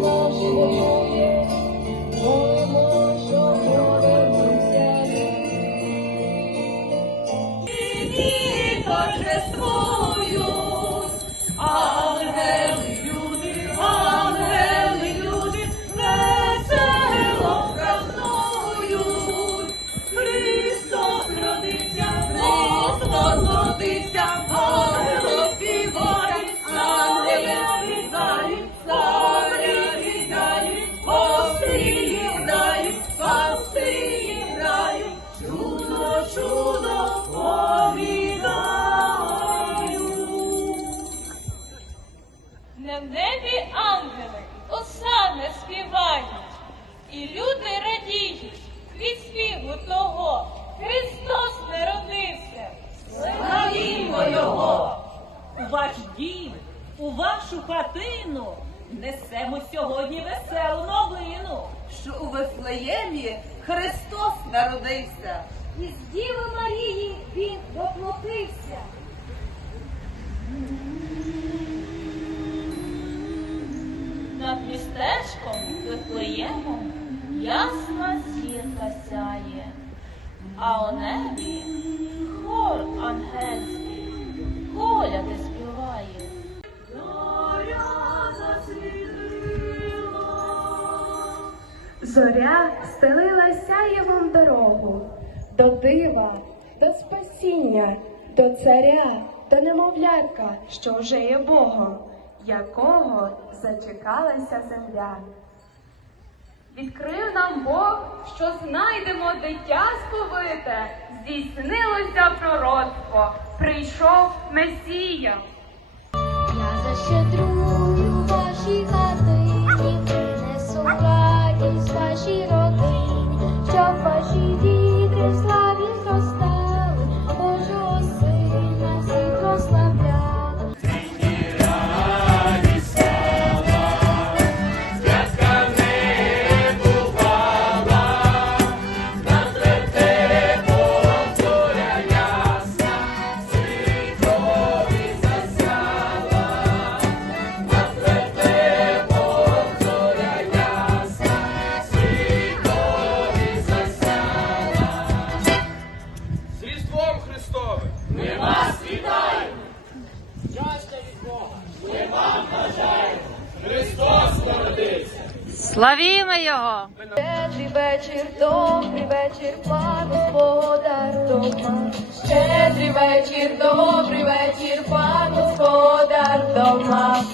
Lord, В небі ангели осане співають, і люди радіють від співу того. Христос народився. Славімо його! У ваш дім, у вашу хатину несемо сьогодні веселу новину. що у Вифлеємі Христос народився. І з Діви Марії він воплотився. Містечком Вифлеємом ясна зірка сяє, а у небі хор ангельський коляди співає. Зоря стелила сяєвом дорогу до дива, до спасіння, до царя, до немовлятка, що вже є Богом, якого зачекалася земля. Відкрив нам Бог, що знайдемо дитя сповите, здійснилося пророцтво, прийшов Месія. Я защедрую ваші Славімо його! Щедрий вечір, добрий вечір, пан господар дома. Щедрий вечір, добрий вечір, пан господар дома.